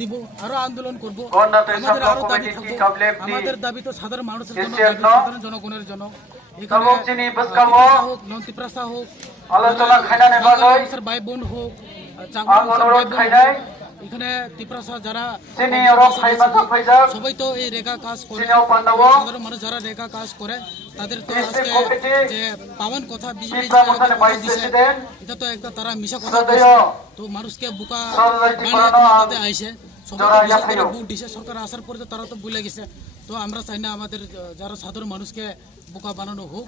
দিব আরো আন্দোলন করব। আমাদের দাবি তো সাধারণ মানুষের জন্য, সাধারণ জনগণের জন্য। নন্তিপ্রাসা হোক, ভাই বোন হোক, এখানে ত্রিপ্রাসা যারা সবাই তো এই রেখা কাজ করে, সাধারণ মানুষ যারা রেখা কাজ করে তাদের তো আজকে যে পাওয়ান কথা বিজেপি এটা তো একটা তারা মিশা কথা তো মানুষকে বোকা বানিয়ে আইসে সবাই ভোট দিছে। সরকার আসার পরে তারা তো ভুলে গেছে। তো আমরা চাই না আমাদের যারা সাধারণ মানুষকে বোকা বানানো হোক,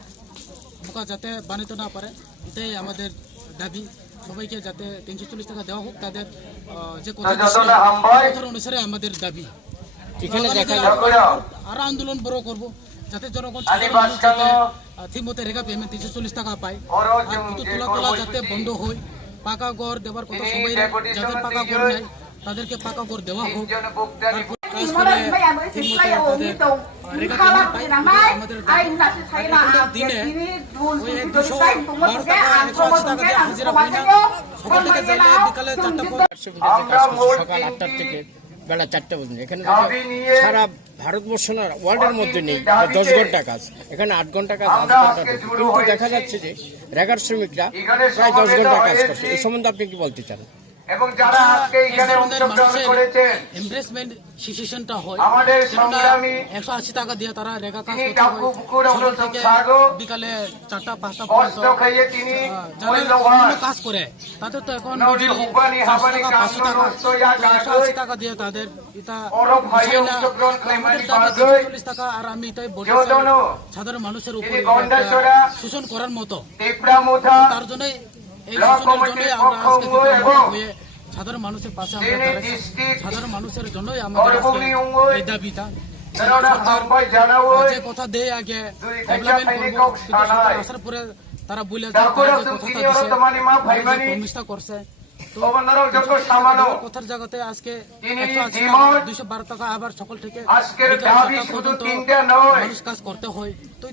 বোকা যাতে বানাতে না পারে, এটাই আমাদের দাবি। সবাইকে যাতে 340 টাকা দেওয়া হোক, তাদের যে কথা অনুসারে আমাদের দাবি। এখানে আরো আন্দোলন বড় করব যাতে জনগণ ঠিক মতো রেখা পেমেন্ট 340 টাকা পায়, তোলা যাতে বন্ধ হয়, পাকা ঘর দেওয়ার কথা সবাই, যাদের পাকা ঘর নেই তাদেরকে পাকা ঘর দেওয়া হোক, দিনে 212 টাকা 180 টাকা দিয়ে হাজিরা হয় না। সকাল থেকে যাইলে বিকালে 4টা সকাল 8টার থেকে বেলা 4টা পর্যন্ত। এখানে সারা ভারতবর্ষ না ওয়ার্ল্ডের মধ্যে নেই 10 ঘন্টা কাজ, এখানে 8 ঘন্টা কাজ, 8 ঘন্টা। কিন্তু দেখা যাচ্ছে যে রেগার শ্রমিকরা প্রায় 10 ঘন্টা কাজ করছে। এই সম্বন্ধে আপনি কি বলতে চান? এবং যারা আজকে এখানে অংশগ্রহণ করেছেন, এমব্রেসমেন্ট সিচুয়েশনটা হয় আমাদের সংগ্রামী 180 টাকা দিয়ে তারা রেখা কাজ করতে হয়। বিকালে 4টা 5টা পর্যন্ত যারা কাজ করে তাদের তো এখন 500 টাকা দিয়ে তাদের এটা 40 টাকা। আর আমি এটাই বলতে চাই সাধারণ মানুষের উপর শোষণ করার মতো, তার জন্যই এই শোষণের জন্যই আমরা আজকে হয়ে সাধারণ মানুষের পাশে আমরা দাঁড়াচ্ছি। সাধারণ মানুষের জন্যই আমাদের এই দাবিটা। যে কথা দেয় আগে আসার পরে তারা বলে কথাটা করছে, কথার জায়গাতে আজকে 212 টাকা আবার সকাল থেকে পর্যন্ত মানুষ কাজ করতে হয়। তো